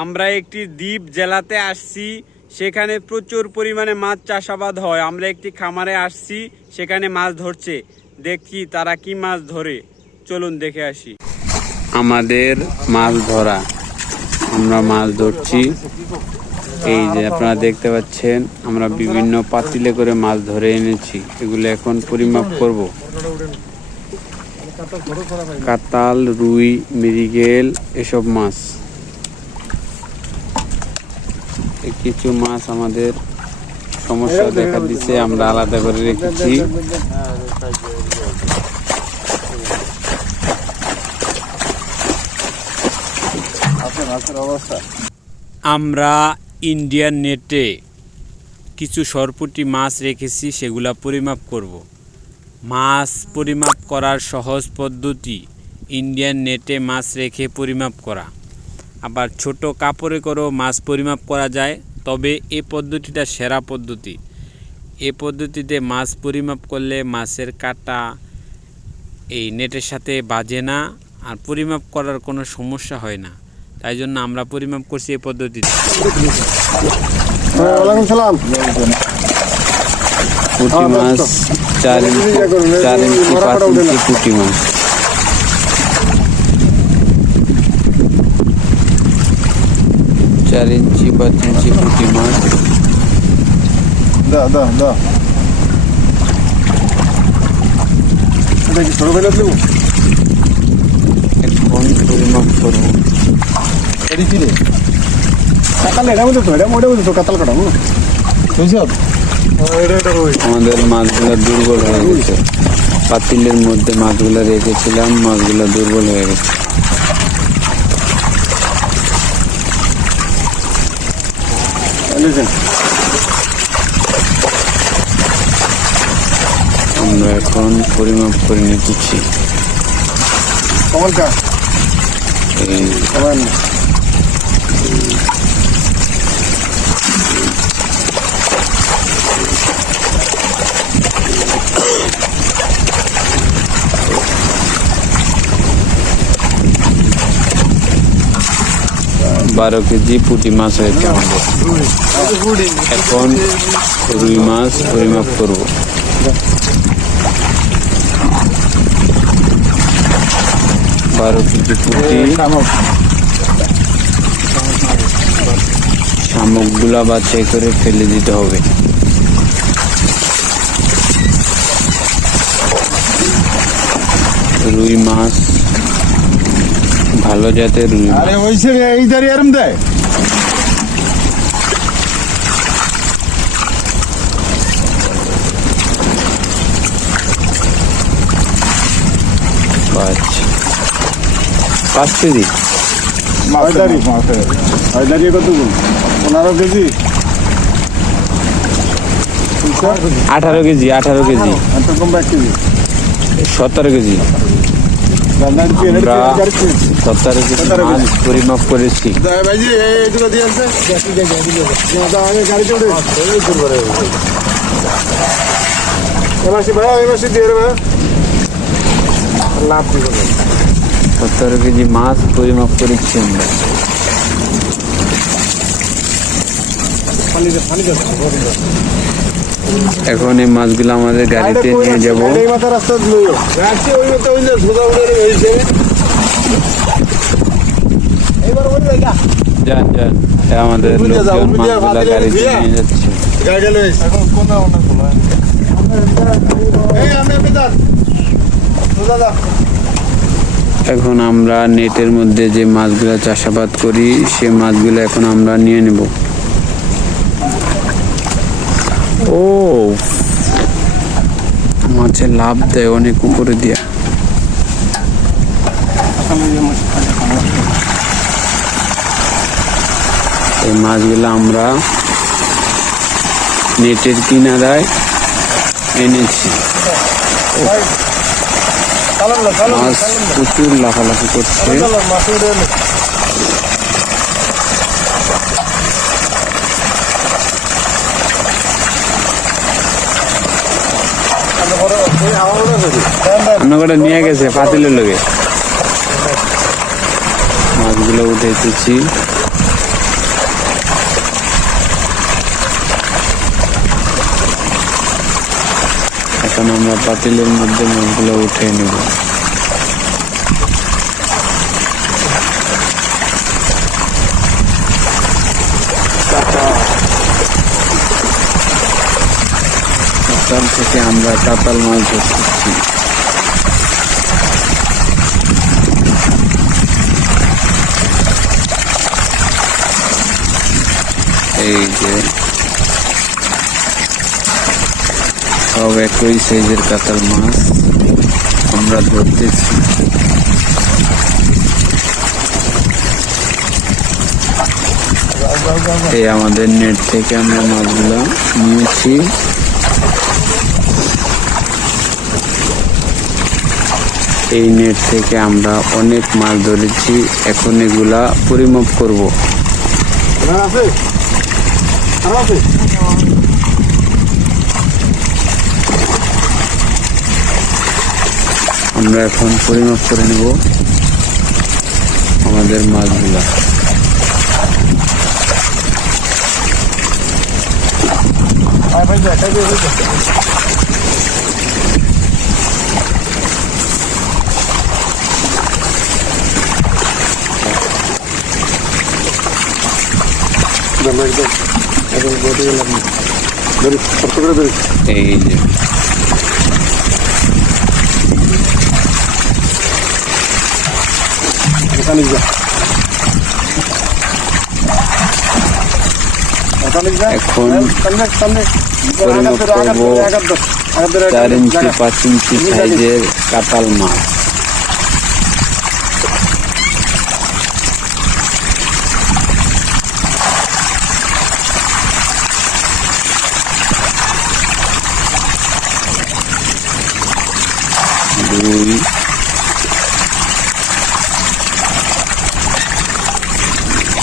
আমরা একটি দ্বীপ জেলাতে আসছি, সেখানে প্রচুর পরিমাণে মাছ চাষাবাদ হয়। আমরা একটি খামারে আসছি, সেখানে মাছ ধরছে, দেখি তারা কি মাছ ধরে। চলুন দেখে আসি। আমাদের মাছ ধরা, আমরা মাছ ধরছি। এই যে আপনারা দেখতে পাচ্ছেন, আমরা বিভিন্ন পাতিলে করে মাছ ধরে এনেছি, এগুলো এখন পরিমাপ করব। কাতাল, রুই, মৃগেল এসব মাছ। কিছু মাছ আমাদের সমস্যা দেখা দিচ্ছে, আমরা আলাদা করে রেখেছি। আমরা ইন্ডিয়ান নেটে কিছু সরপুঁটি মাছ রেখেছি, সেগুলা পরিমাপ করব। মাছ পরিমাপ করার সহজ পদ্ধতি ইন্ডিয়ান নেটে মাছ রেখে পরিমাপ করা। আবার ছোট কাপড়ে করেও মাছ পরিমাপ করা যায়, তবে এই পদ্ধতিটা সেরা পদ্ধতি। এই পদ্ধতিতে মাছ পরিমাপ করলে মাছের কাঁটা এই নেটের সাথে বাজে না, আর পরিমাপ করার কোনো সমস্যা হয় না। তাই জন্য আমরা পরিমাপ করছি এই পদ্ধতিতে। পুঁটি মাছ 4 ইঞ্চি 5 ইঞ্চি পুঁটি মাছ। চার ইঞ্চি 5 ইঞ্চি পুঁটি মাছ। এখন পরিমাপ করবো। আমাদের মাছগুলো দুর্বল হয়ে গেছে, পাতিলের মধ্যে মাছগুলো রেখেছিলাম, মাছগুলো দুর্বল হয়ে গেছে। আমরা এখন পরিমাপ করে নিতেছি। বারো কেজি পুঁটি মাছ হয়েছে আমাদের। এখন রুই মাছ পরিমাপ করব। বারো কেজি পুঁটি। শামুকগুলা বাছাই করে ফেলে দিতে হবে। রুই মাছ ভালো জাতের রুই। পাঁচ কেজি 15 কেজি 18 কেজি 17 কেজি। আমরা 17 কেজি মাছ পরিমাপ করেছি। লাভ 17 কেজি মাছ পরিমাপ করেছি আমরা। এখন এই মাছগুলো আমাদের গাড়িতে নিয়ে যাব। যান যান, আমাদের লোকজন মাছগুলো গাড়িতে নিয়ে যাচ্ছে। এখন আমরা নেটের মধ্যে যে মাছগুলো চাষাবাদ করি, সে মাছগুলো এখন আমরা নিয়ে নেব। ও মাছে লাভ দেয় অনেক উপরে দিয়া। এই মাছগুলো আমরা নেটের কিনারায় এনেছি। মাছ প্রচুর লাফালাফি করছে। অন্য করে নিয়ে গেছে পাতিলের লোকে। মাছগুলো উঠেছি। এখন আমরা পাতিলের মধ্যে মাছগুলো উঠে নেব। কাতাল থেকে আমরা কাতাল মাছ ধরতেছি। এই যে সব একই সাইজের কাতাল মাছ আমরা ধরতেছি। এই আমাদের নেট থেকে আমরা মাছগুলো নিয়েছি। এই নেট থেকে আমরা অনেক মাছ ধরেছি, এখন এগুলা পরিমাপ করব। আমরা এখন পরিমাপ করে নেব আমাদের মাছগুলা। এই যে এখন পরিমাপ করবো 4 ইঞ্চি 5 ইঞ্চি সাইজের কাতাল মাছ।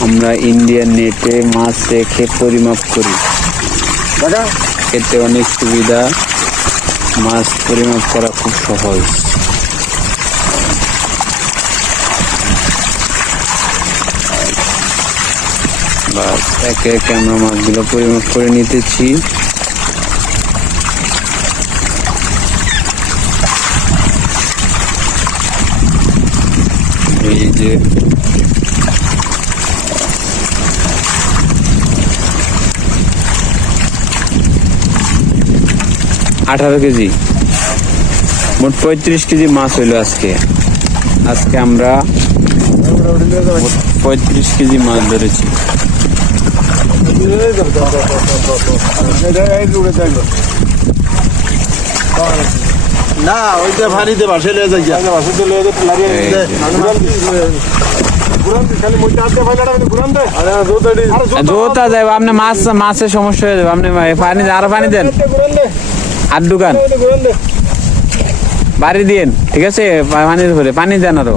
আমরা ইন্ডিয়ান নেটে মাছ রেখে পরিমাপ করি, এতে অনেক সুবিধা, মাছ পরিমাপ করা খুব সহজ। বাস একে একে আমরা মাছগুলো পরিমাপ করে নিতেছি। এই যে 18 কেজি, মোট 35 কেজি মাছ হইলো আজকে। আমরা 35 কেজি মাছ ধরেছি। না ওইটা ভারীতে বাসে লয়ে যাই জোতা যাবে আপনি, মাছের সমস্যা হয়ে যাবে। আপনি পানি আরো পানি দেন, আর দোকান বাড়ি দিন, ঠিক আছে? পানি দেন আরো।